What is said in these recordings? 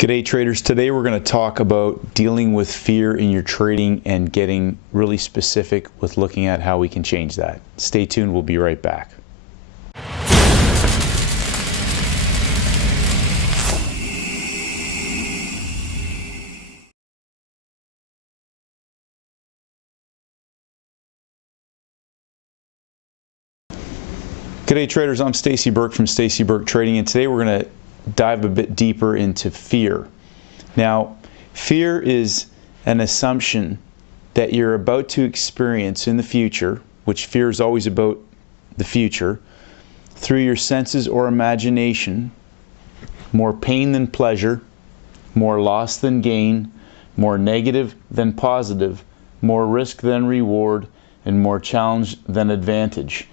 G'day traders. Today we're going to talk about dealing with fear in your trading and getting really specific with looking at how we can change that. Stay tuned, we'll be right back. G'day traders, I'm Stacey Burke from Stacey Burke Trading, and today we're going to dive a bit deeper into fear. Now, fear is an assumption that you're about to experience in the future, which fear is always about the future, through your senses or imagination, more pain than pleasure, more loss than gain, more negative than positive, more risk than reward, and more challenge than advantage.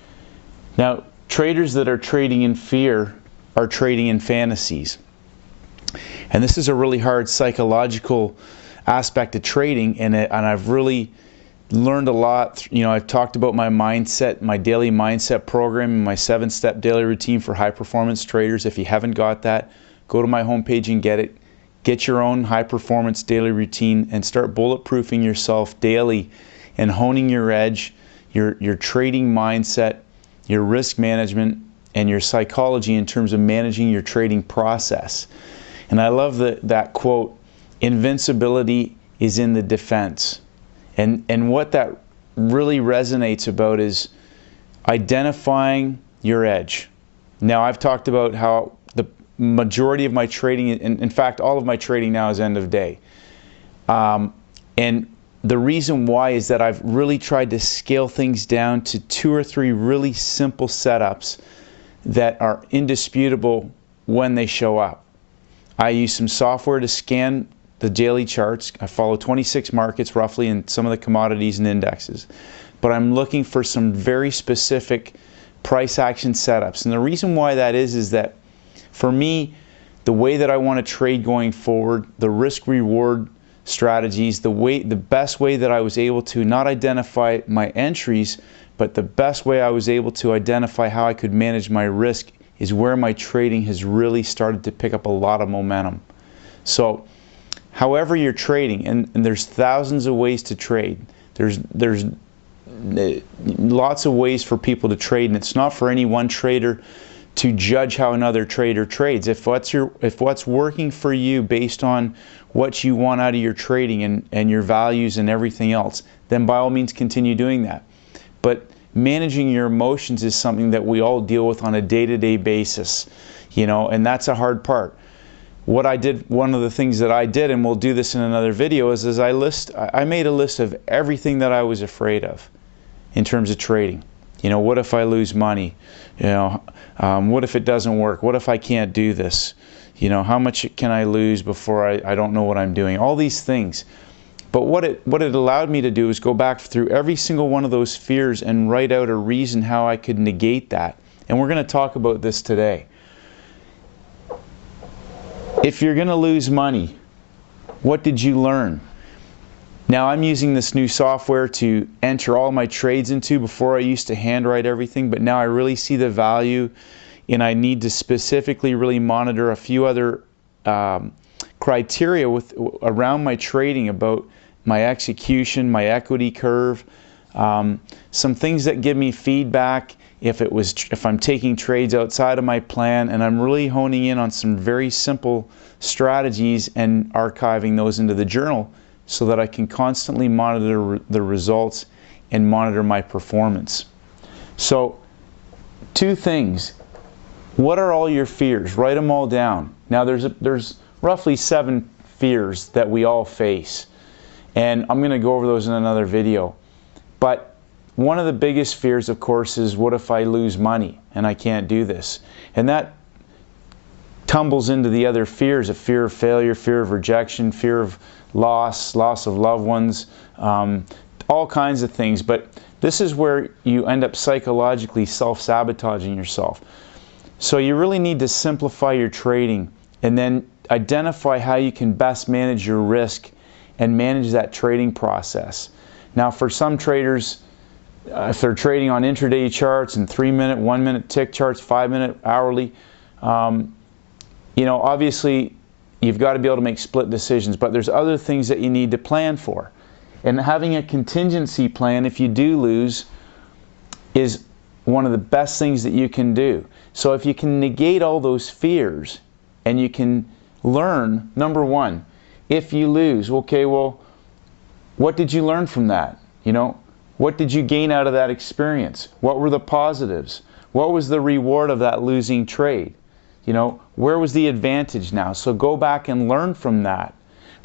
Now, traders that are trading in fear are trading in fantasies. And this is a really hard psychological aspect of trading, and I've really learned a lot. You know, I've talked about my mindset, my daily mindset program, and my 7-step daily routine for high performance traders. If you haven't got that, go to my homepage and get it. Get your own high performance daily routine and start bulletproofing yourself daily and honing your edge, your trading mindset, your risk management, and your psychology in terms of managing your trading process. And I love that quote, invincibility is in the defense. And what that really resonates about is identifying your edge. Now, I've talked about how the majority of my trading, in fact, all of my trading now is end of day. And the reason why is that I've really tried to scale things down to 2 or 3 really simple setups that are indisputable when they show up. I use some software to scan the daily charts. I follow 26 markets roughly in some of the commodities and indexes. But I'm looking for some very specific price action setups. And the reason why that is that for me, the way that I want to trade going forward, the risk reward strategies, the best way that I was able to not identify my entries, but the best way I was able to identify how I could manage my risk is where my trading has really started to pick up a lot of momentum. So however you're trading, and there's thousands of ways to trade, there's lots of ways for people to trade, and it's not for any one trader to judge how another trader trades. If what's working for you based on what you want out of your trading and your values and everything else, then by all means continue doing that. But managing your emotions is something that we all deal with on a day-to-day basis, you know, and that's a hard part. What I did, one of the things that I did, and we'll do this in another video, is I made a list of everything that I was afraid of in terms of trading. You know, what if I lose money? You know, what if it doesn't work? What if I can't do this? You know, how much can I lose before I don't know what I'm doing? All these things. But what it allowed me to do is go back through every single one of those fears and write out a reason how I could negate that. And we're going to talk about this today. If you're going to lose money, what did you learn? Now, I'm using this new software to enter all my trades into. Before I used to handwrite everything, but now I really see the value, and I need to specifically really monitor a few other criteria around my trading, about my execution, my equity curve, some things that give me feedback if I'm taking trades outside of my plan, and I'm really honing in on some very simple strategies and archiving those into the journal so that I can constantly monitor the results and monitor my performance. So, 2 things. What are all your fears? Write them all down. Now, there's roughly 7 fears that we all face, and I'm going to go over those in another video. But one of the biggest fears, of course, is what if I lose money and I can't do this? And that tumbles into the other fears, a fear of failure, fear of rejection, fear of loss of loved ones, all kinds of things. But this is where you end up psychologically self-sabotaging yourself. So you really need to simplify your trading and then identify how you can best manage your risk and manage that trading process. Now, for some traders, if they're trading on intraday charts and 3-minute, 1-minute tick charts, 5-minute, hourly, you know, obviously you've got to be able to make split decisions, but there's other things that you need to plan for. And having a contingency plan if you do lose is one of the best things that you can do. So if you can negate all those fears and you can learn, number one, if you lose, okay, well, what did you learn from that? You know, what did you gain out of that experience? What were the positives? What was the reward of that losing trade? You know, where was the advantage now? So go back and learn from that.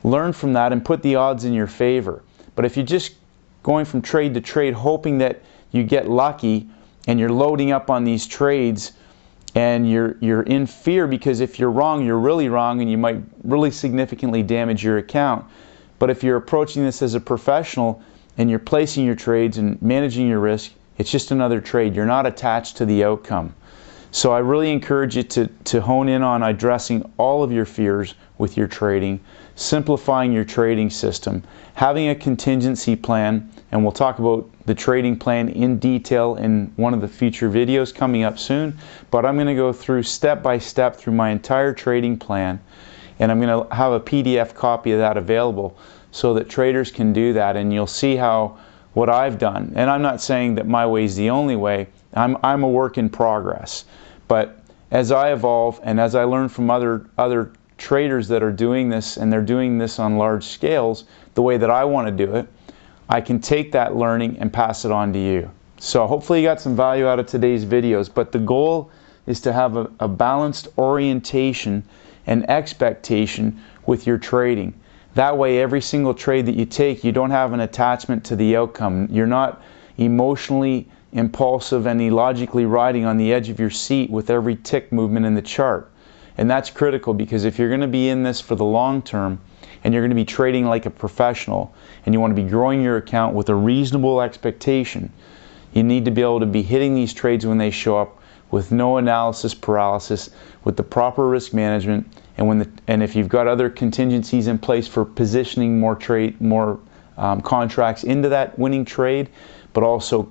Learn from that and put the odds in your favor. But if you're just going from trade to trade hoping that you get lucky and you're loading up on these trades and you're in fear because if you're wrong, you're really wrong and you might really significantly damage your account. But if you're approaching this as a professional and you're placing your trades and managing your risk, it's just another trade. You're not attached to the outcome. So I really encourage you to hone in on addressing all of your fears with your trading, simplifying your trading system, having a contingency plan, and we'll talk about the trading plan in detail in one of the future videos coming up soon. But I'm going to go through step by step through my entire trading plan, and I'm going to have a PDF copy of that available so that traders can do that, and you'll see how what I've done. And I'm not saying that my way is the only way. I'm a work in progress. But as I evolve and as I learn from other traders that are doing this, and they're doing this on large scales the way that I want to do it, I can take that learning and pass it on to you. So hopefully you got some value out of today's videos, but the goal is to have a balanced orientation and expectation with your trading. That way every single trade that you take, you don't have an attachment to the outcome. You're not emotionally impulsive and illogically riding on the edge of your seat with every tick movement in the chart. And that's critical, because if you're going to be in this for the long term and you're going to be trading like a professional and you want to be growing your account with a reasonable expectation, you need to be able to be hitting these trades when they show up with no analysis paralysis, with the proper risk management, and if you've got other contingencies in place for positioning more contracts into that winning trade, but also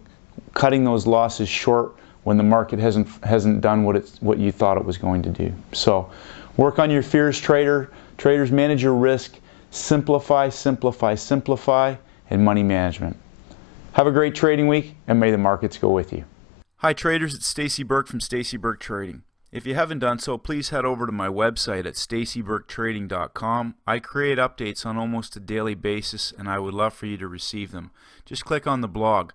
cutting those losses short when the market hasn't done what you thought it was going to do. So work on your fears, traders, manage your risk, simplify, simplify, simplify, and money management. Have a great trading week, and may the markets go with you. Hi traders, it's Stacey Burke from Stacey Burke Trading. If you haven't done so, please head over to my website at staceyburketrading.com. I create updates on almost a daily basis, and I would love for you to receive them. Just click on the blog.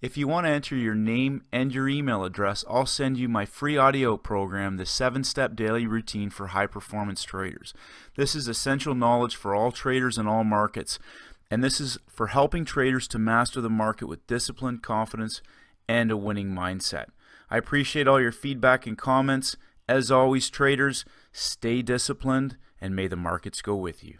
If you want to enter your name and your email address, I'll send you my free audio program, the 7-Step Daily Routine for High Performance Traders. This is essential knowledge for all traders in all markets, and this is for helping traders to master the market with discipline, confidence, and a winning mindset. I appreciate all your feedback and comments. As always, traders, stay disciplined, and may the markets go with you.